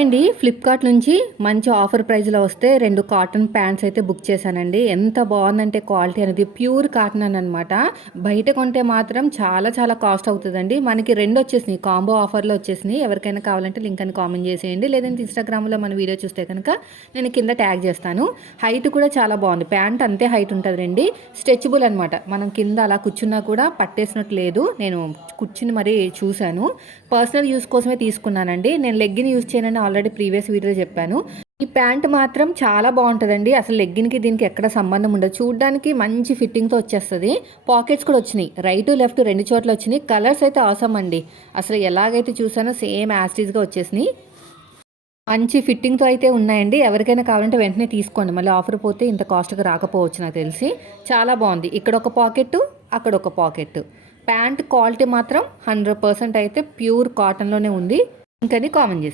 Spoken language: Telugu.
అండి ఫ్లిప్కార్ట్ నుంచి మంచి ఆఫర్ ప్రైస్లో వస్తే 2 కాటన్ ప్యాంట్స్ అయితే బుక్ చేశానండి. ఎంత బాగుందంటే క్వాలిటీ అనేది ప్యూర్ కాటన్ అనమాట. బయట కొంటే మాత్రం చాలా చాలా కాస్ట్ అవుతుందండి. మనకి 2 వచ్చేసినాయి, కాంబో ఆఫర్లో వచ్చేసినాయి. ఎవరికైనా కావాలంటే లింక్ అని కామెంట్ చేసేయండి, లేదంటే ఇన్స్టాగ్రామ్లో మన వీడియో చూస్తే కనుక నేను కింద ట్యాగ్ చేస్తాను. హైట్ కూడా చాలా బాగుంది, ప్యాంట్ అంతే హైట్ ఉంటుందండి. స్ట్రెచబుల్ అనమాట, మనం కింద అలా కూర్చున్నా కూడా పట్టేసినట్టు లేదు. నేను కూర్చుని మరీ చూశాను, పర్సనల్ యూస్ కోసమే తీసుకున్నానండి. నేను లెగ్గిన్ యూస్ చేయనని ఆల్రెడీ ప్రీవియస్ వీడియోలో చెప్పాను. ఈ ప్యాంట్ మాత్రం చాలా బాగుంటుందండి. అసలు లెగ్గిన్కి దీనికి ఎక్కడ సంబంధం ఉండదు. చూడడానికి మంచి ఫిట్టింగ్తో వచ్చేస్తుంది. పాకెట్స్ కూడా వచ్చినాయి, రైట్ లెఫ్ట్ 2 చోట్ల వచ్చినాయి. కలర్స్ అయితే అవసరం అండి. అసలు ఎలాగైతే చూసానో సేమ్ యాస్టీస్గా వచ్చేసినాయి. మంచి ఫిట్టింగ్తో అయితే ఉన్నాయండి. ఎవరికైనా కావాలంటే వెంటనే తీసుకోండి, మళ్ళీ ఆఫర్ పోతే ఇంత కాస్ట్గా రాకపోవచ్చు నాకు తెలిసి. చాలా బాగుంది, ఇక్కడ ఒక పాకెట్, అక్కడ ఒక పాకెట్. ప్యాంట్ క్వాలిటీ మాత్రం 100% అయితే ప్యూర్ కాటన్లోనే ఉంది. ఇంకని కామెంట్ చేసి